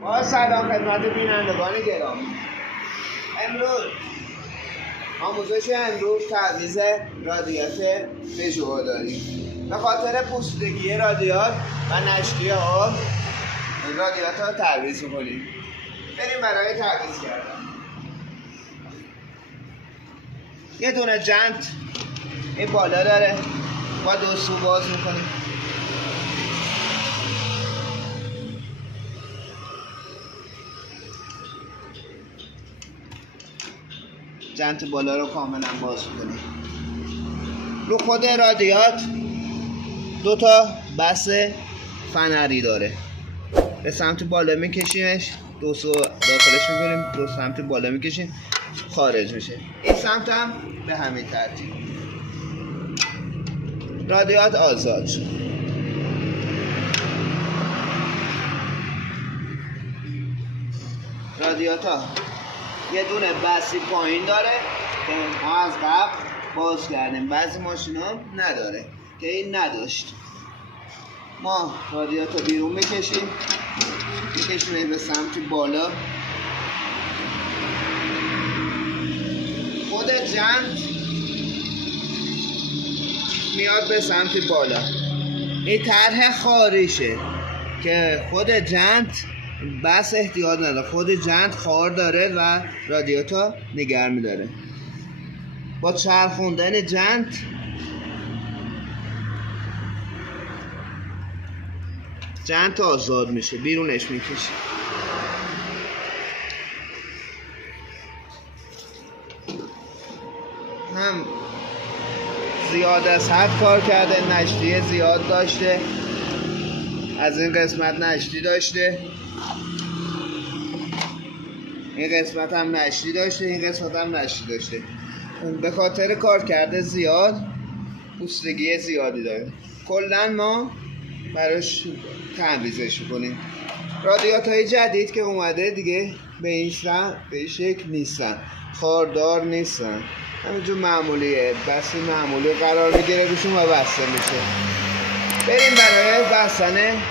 با سلام خدمت بینندگان گرامی. امروز آموزش امروز تعویض رادیات پژو داریم. به خاطر پوسیدگی رادیات و نشتی آب رادیات ها تعویض کنیم. بریم برای تعویض کردن. یه دونه جنت این بالا داره، با دو سو باز میکنیم. جنت بالا رو کاملا باز کنیم. رو خود رادیات دو تا بس فنری داره. به سمت بالا میکشیمش، دو سو داخلش میکنیم، دو سمت بالا میکشیم، خارج میشه. این سمت هم به همین ترتیب. رادیات آزاد شد. رادیات ها یه دونه بسی پایین داره که ما از قبل باز کردیم. بعضی ماشینا نداره که این نداشت. ما رادیاتو بیرون میکشیم به سمت بالا. خود جنت میاد به سمت بالا. این طرح خاریشه که خود جنت بس احتیاط نداره. خود جنت خار داره و رادیاتو نگه میداره. با چرخوندن جنت آزاد میشه، بیرونش میکشه. هم زیاد از حد کار کرده، نشتی زیاد داشته، از این قسمت نشتی داشته، این قسمت هم نشتی داشته، این قسمت هم نشتی داشته. به خاطر کار کرده زیاد پوسیدگی زیادی داره. کلا ما براش تعویضش کنیم. رادیات های جدید که اومده دیگه به این شکل نیستن، خاردار نیستن، همینجور معمولیه، بسی معمولی قرار میگیره روشون و بسته میشه. بریم برای بستن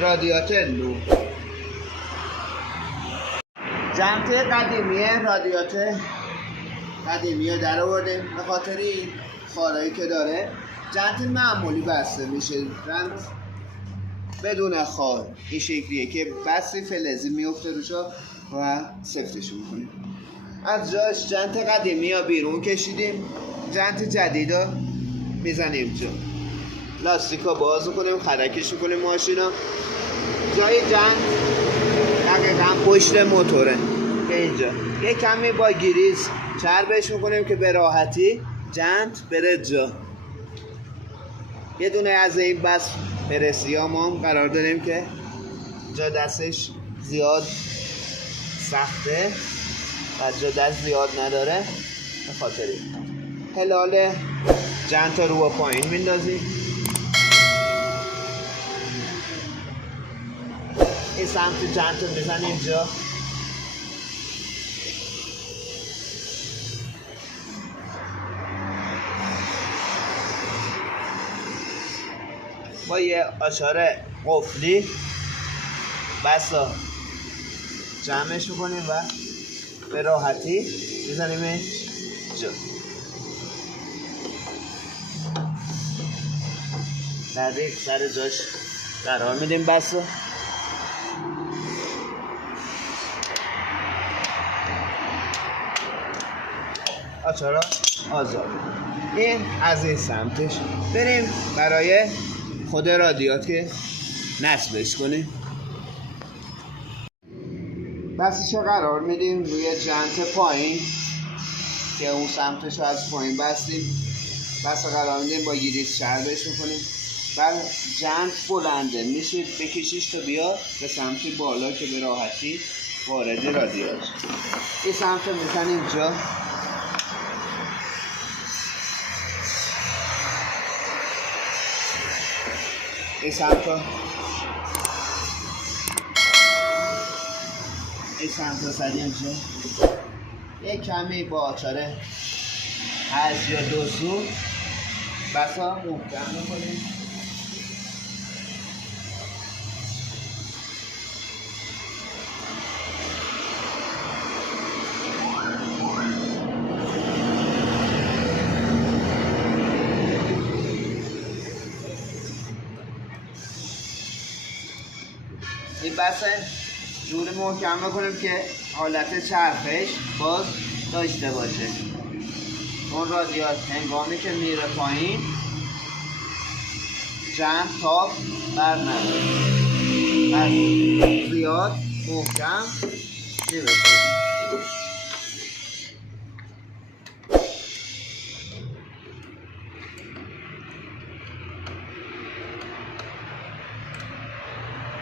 رادیات نو. جنت قدیمی رادیات قدیمی رو در آوردیم. به خاطر این خارایی که داره جنت معمولی بسته میشه، جنت بدون خار. این شکلیه که بسی فلزی میفته روشا و سفتش میکنیم. از جاش جنت قدیمی ها بیرون کشیدیم، جنت جدید ها میزنیم جا. لاستیک ها باز کنیم، خرکش کنیم ماشینا. جای جنت دقیقا پشت موتوره که اینجا یه کمی با گریز چربش میکنیم که به راحتی جنت بره جا. یه دونه از این بس برسی ها ما هم قرار داریم که جا دستش زیاد سخته و جا دست زیاد نداره. به خاطر هلال جنت رو با پایین میندازیم. این سمت جنت رو میزنیم جا. با یه آچار قفلی بسا جمعش میکنیم و به راحتی میزنیمش جا. دقیق سر جاش قرار میدیم بسا. آچارا آزاد. این از این سمتش. بریم برای خود رادیات که نصبش کنیم. بسش رو قرار میدیم روی جنت پایین که اون سمتش رو از پایین بستیم. بس رو قرار میدیم، با گریز چربش میکنیم. بعد جنت بلنده میشه بکشیش تا بیاد به سمت بالا که به راحتی وارد رادیات. این سمت رو میزنیم جا. این سمت رو زدیم جا. یک کمی با آچاره از یا دو سو بسا محکم میکنیم. این بسه جوری محکم میکنیم که حالت چرخش باز داشته باشه. اون رادیات هنگامی که میره پایین جنب تاب بر نداره، پس زیاد محکم نمیکنیم.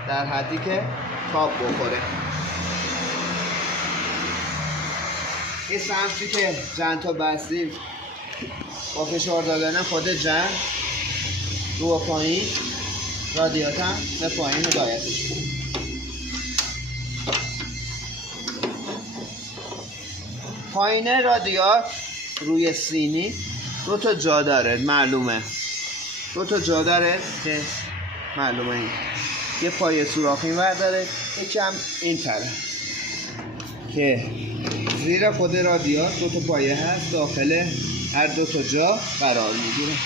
در حدی که تاب بخوره. این سمتی که جنتا بستیم با فشار دادن خود جنت رو و پایین، رادیات هم به پایین هدایتش کنیم. پایین رادیات روی سینی دو تا جا داره معلومه، دو تا جا داره که معلومه. این یه پایه سوراخ اینور داره، یکی هم این طرف که زیر خود رادیات دو تا پایه هست، داخل هر دو تا جا قرار میگیره.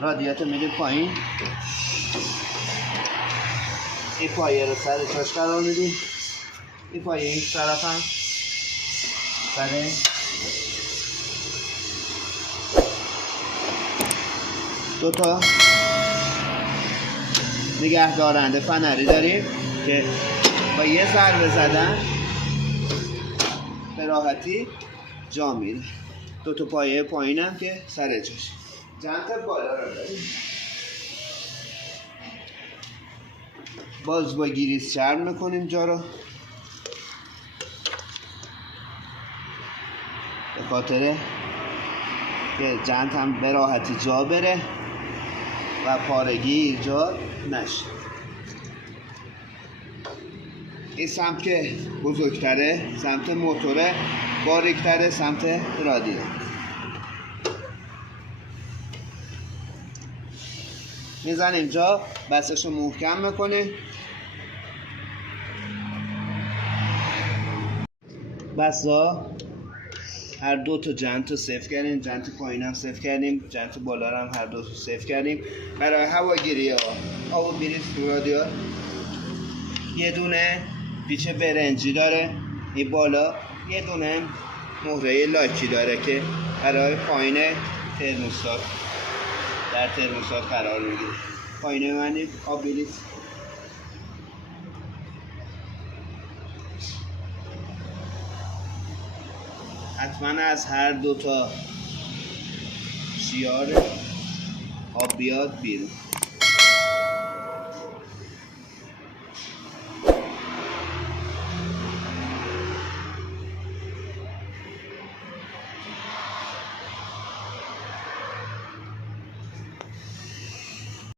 رادیات میدیم پایین، این پایه رو سر جاش قرار میدیم، این پایه این طرف هم سر دو تا نگه دارنده فنری داریم که با یه ضربه زدن به راحتی جا میره. دو تا پایه پایینم که سر جاش. جنت بالا رو داریم، باز با گریس چرم میکنیم جا رو، به خاطر که جنت هم به راحتی جا بره و پارگی ایجاد نشه. این سمت که بزرگتره، سمت موتوره، باریکتره سمت رادیو. میزنیم جا، بسش رو محکم میکنیم. بسا هر دو تا جنت رو صفر کردیم، جنت پایین هم صفر کردیم، جنت بالا هم هر دو تا صفر کردیم. برای هواگیری ها آب بریز تو رادیو یه دونه پیچ برنجی داره، این بالا یه دونه مهره لاکی داره که برای پایین ترموستات در ترموستات قرار میگیره. پایین من آب بریز حتما از هر دو تا شیار آب بیاد بیرون.